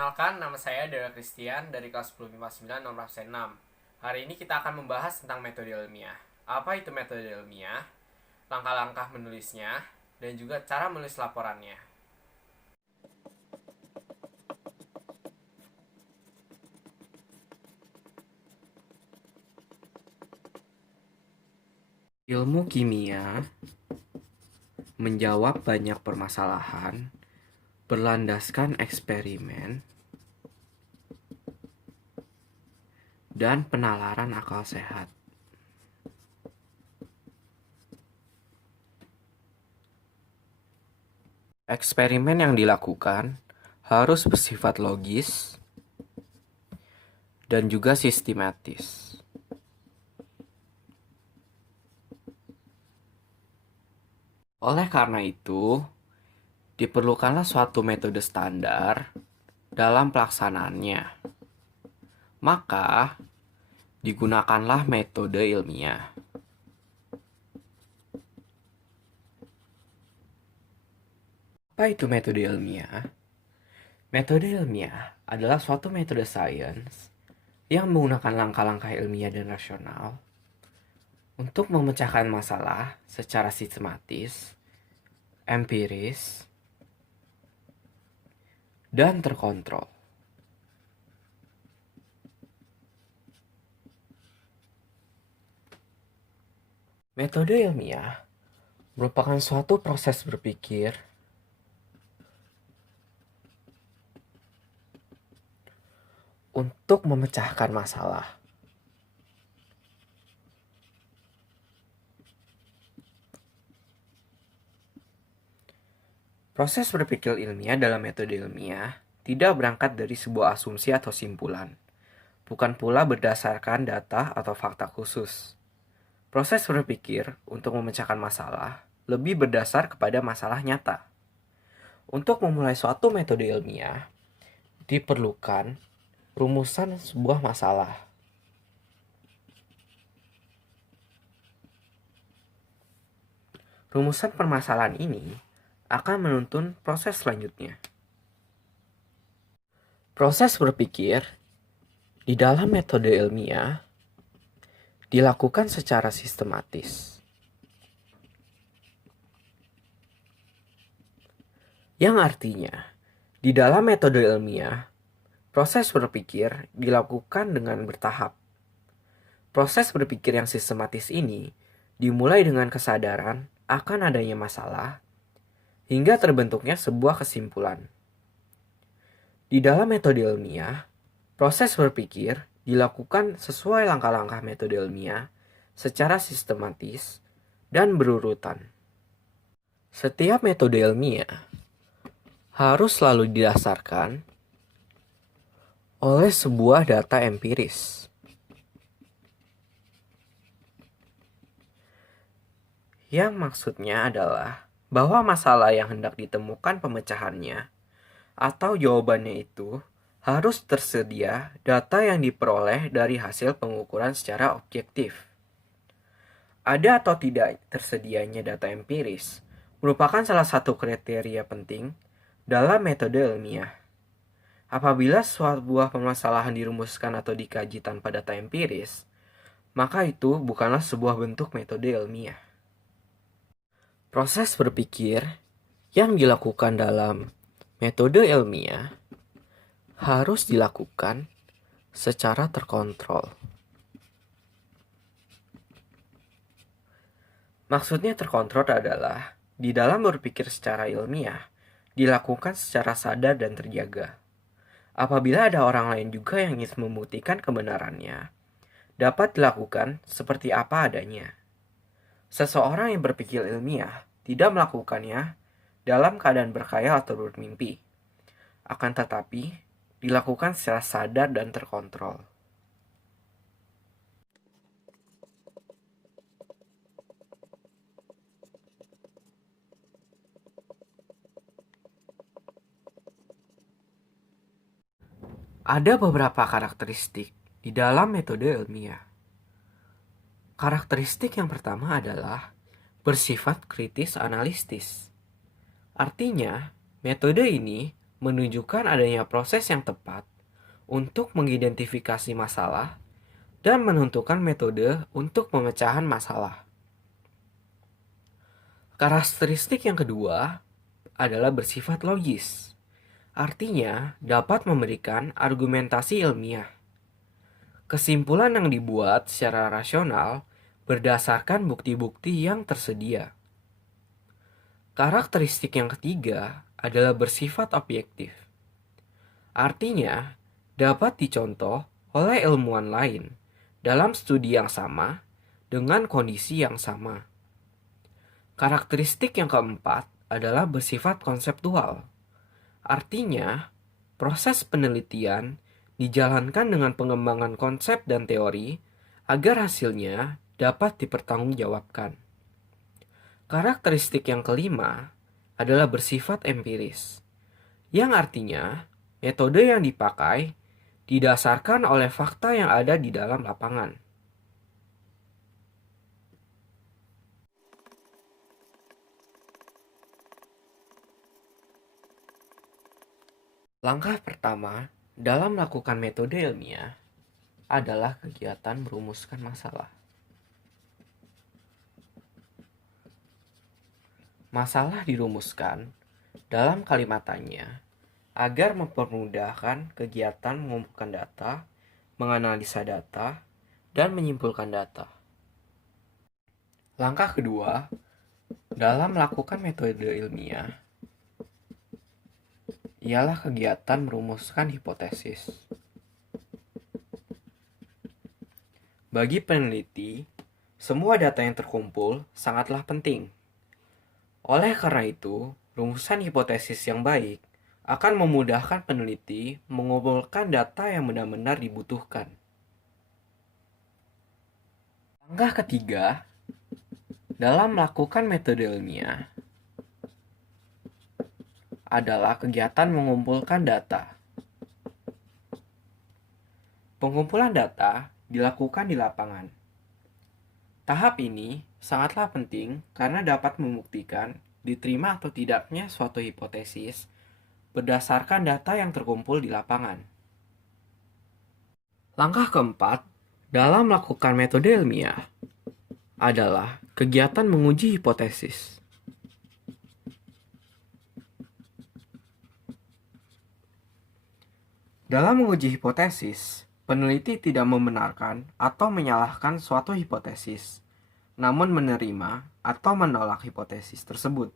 Perkenalkan, nama saya Dewa Christian dari kelas 10 IPA 9 nomor absen 6. Hari ini kita akan membahas tentang metode ilmiah. Apa itu metode ilmiah? Langkah-langkah menulisnya, dan juga cara menulis laporannya. Ilmu kimia menjawab banyak permasalahan berlandaskan eksperimen dan penalaran akal sehat. Eksperimen yang dilakukan harus bersifat logis dan juga sistematis. Oleh karena itu, diperlukanlah suatu metode standar dalam pelaksanaannya. Maka, digunakanlah metode ilmiah. Apa itu metode ilmiah? Metode ilmiah adalah suatu metode sains yang menggunakan langkah-langkah ilmiah dan rasional untuk memecahkan masalah secara sistematis, empiris, dan terkontrol. Metode ilmiah merupakan suatu proses berpikir untuk memecahkan masalah. Proses berpikir ilmiah dalam metode ilmiah tidak berangkat dari sebuah asumsi atau simpulan, bukan pula berdasarkan data atau fakta khusus. Proses berpikir untuk memecahkan masalah lebih berdasar kepada masalah nyata. Untuk memulai suatu metode ilmiah, diperlukan rumusan sebuah masalah. Rumusan permasalahan ini akan menuntun proses selanjutnya. Proses berpikir di dalam metode ilmiah dilakukan secara sistematis. Yang artinya, di dalam metode ilmiah, proses berpikir dilakukan dengan bertahap. Proses berpikir yang sistematis ini dimulai dengan kesadaran akan adanya masalah, hingga terbentuknya sebuah kesimpulan. Di dalam metode ilmiah, proses berpikir dilakukan sesuai langkah-langkah metode ilmiah secara sistematis dan berurutan. Setiap metode ilmiah harus selalu didasarkan oleh sebuah data empiris. Yang maksudnya adalah bahwa masalah yang hendak ditemukan pemecahannya atau jawabannya itu harus tersedia data yang diperoleh dari hasil pengukuran secara objektif. Ada atau tidak tersedianya data empiris merupakan salah satu kriteria penting dalam metode ilmiah. Apabila sebuah permasalahan dirumuskan atau dikaji tanpa data empiris, maka itu bukanlah sebuah bentuk metode ilmiah. Proses berpikir yang dilakukan dalam metode ilmiah harus dilakukan secara terkontrol. Maksudnya terkontrol adalah di dalam berpikir secara ilmiah dilakukan secara sadar dan terjaga. Apabila ada orang lain juga yang ingin membuktikan kebenarannya, dapat dilakukan seperti apa adanya. Seseorang yang berpikir ilmiah tidak melakukannya dalam keadaan berkhayal atau bermimpi, akan tetapi dilakukan secara sadar dan terkontrol. Ada beberapa karakteristik di dalam metode ilmiah. Karakteristik yang pertama adalah bersifat kritis analitis. Artinya, metode ini menunjukkan adanya proses yang tepat untuk mengidentifikasi masalah dan menentukan metode untuk pemecahan masalah. Karakteristik yang kedua adalah bersifat logis. Artinya, dapat memberikan argumentasi ilmiah. Kesimpulan yang dibuat secara rasional berdasarkan bukti-bukti yang tersedia. Karakteristik yang ketiga adalah bersifat objektif. Artinya, dapat dicontoh oleh ilmuwan lain dalam studi yang sama dengan kondisi yang sama. Karakteristik yang keempat adalah bersifat konseptual. Artinya, proses penelitian dijalankan dengan pengembangan konsep dan teori agar hasilnya dapat dipertanggungjawabkan. Karakteristik yang kelima adalah bersifat empiris, yang artinya metode yang dipakai didasarkan oleh fakta yang ada di dalam lapangan. Langkah pertama dalam melakukan metode ilmiah adalah kegiatan merumuskan masalah. Masalah dirumuskan dalam kalimat tanya agar mempermudahkan kegiatan mengumpulkan data, menganalisa data, dan menyimpulkan data. Langkah kedua dalam melakukan metode ilmiah ialah kegiatan merumuskan hipotesis. Bagi peneliti, semua data yang terkumpul sangatlah penting. Oleh karena itu, rumusan hipotesis yang baik akan memudahkan peneliti mengumpulkan data yang benar-benar dibutuhkan. Langkah ketiga dalam melakukan metode ilmiah adalah kegiatan mengumpulkan data. Pengumpulan data dilakukan di lapangan. Tahap ini sangatlah penting karena dapat membuktikan diterima atau tidaknya suatu hipotesis berdasarkan data yang terkumpul di lapangan. Langkah keempat dalam melakukan metode ilmiah adalah kegiatan menguji hipotesis. Dalam menguji hipotesis, peneliti tidak membenarkan atau menyalahkan suatu hipotesis, namun menerima atau menolak hipotesis tersebut.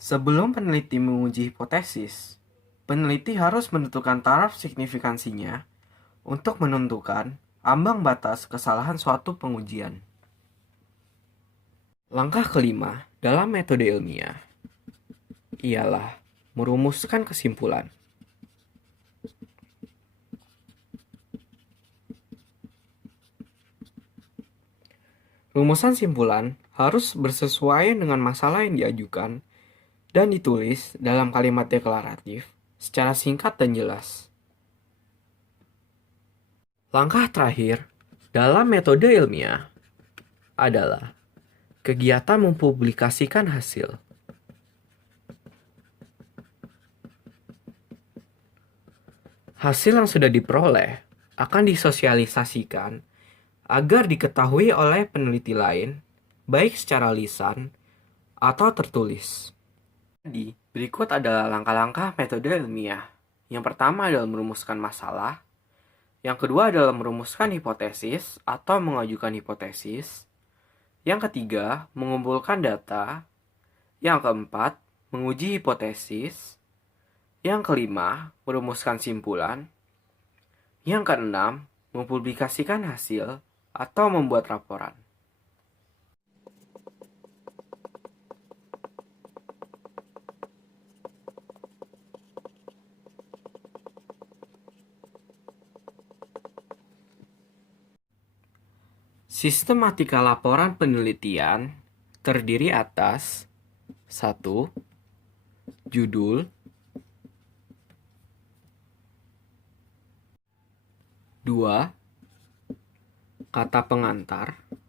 Sebelum peneliti menguji hipotesis, peneliti harus menentukan taraf signifikansinya untuk menentukan ambang batas kesalahan suatu pengujian. Langkah kelima dalam metode ilmiah ialah merumuskan kesimpulan. Rumusan simpulan harus bersesuaian dengan masalah yang diajukan dan ditulis dalam kalimat deklaratif secara singkat dan jelas. Langkah terakhir dalam metode ilmiah adalah kegiatan mempublikasikan hasil. Hasil yang sudah diperoleh akan disosialisasikan agar diketahui oleh peneliti lain, baik secara lisan atau tertulis. Jadi, berikut adalah langkah-langkah metode ilmiah. Yang pertama adalah merumuskan masalah. Yang kedua adalah merumuskan hipotesis atau mengajukan hipotesis. Yang ketiga, mengumpulkan data. Yang keempat, menguji hipotesis. Yang kelima, merumuskan simpulan. Yang keenam, mempublikasikan hasil atau membuat laporan. Sistematika laporan penelitian terdiri atas 1. Judul 2. Kata pengantar 3.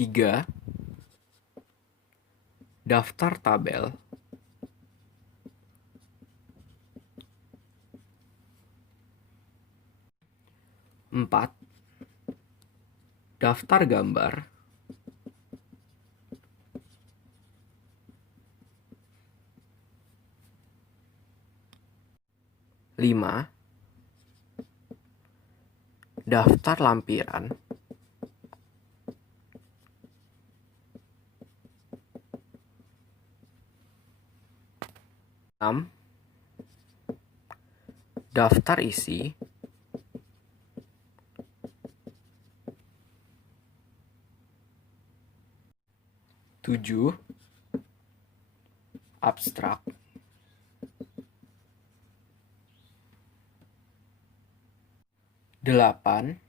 3. Daftar tabel. 4. Daftar gambar. 5. Daftar lampiran. 6. Daftar isi. 7. Abstrak. 8.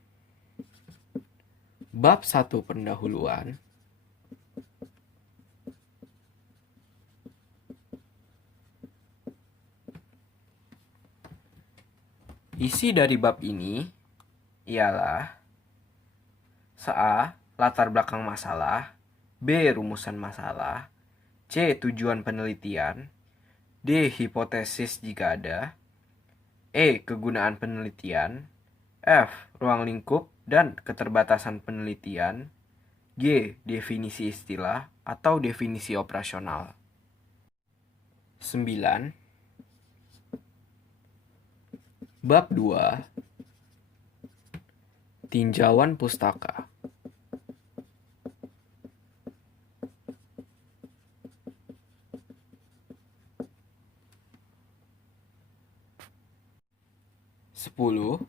Bab 1 pendahuluan. 9. Isi dari bab ini ialah A. Latar belakang masalah, B. Rumusan masalah, C. Tujuan penelitian, D. Hipotesis jika ada, E. Kegunaan penelitian, F. Ruang lingkup dan keterbatasan penelitian, G. Definisi istilah atau definisi operasional. 9. Bab 2. Tinjauan pustaka. 10.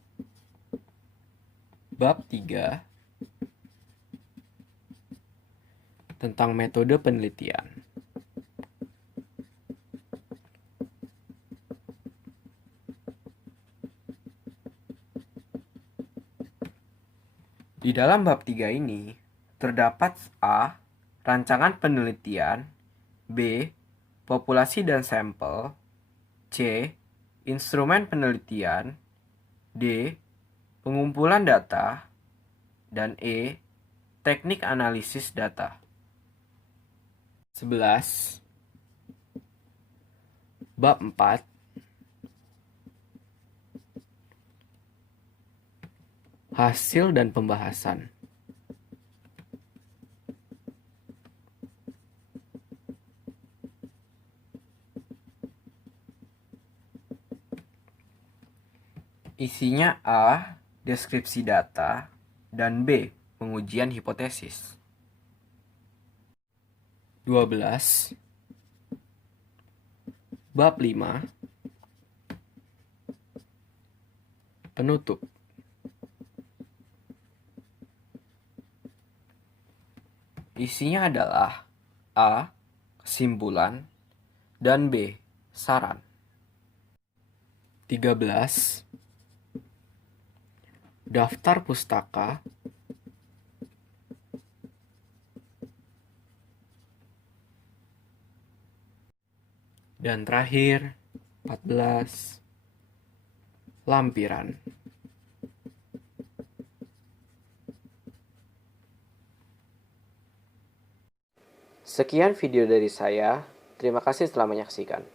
Bab 3. Tentang metode penelitian. Di dalam bab 3 ini, terdapat A. Rancangan penelitian, B. Populasi dan sampel, C. Instrumen penelitian, D. Pengumpulan data, dan E. Teknik analisis data. 11. Bab 4. Hasil dan pembahasan. Isinya A. Deskripsi data, dan B. Pengujian hipotesis. 12. Bab 5. Penutup. Isinya adalah A. Kesimpulan, dan B. Saran. 13. Daftar pustaka. 14. Lampiran. Sekian video dari saya. Terima kasih telah menyaksikan.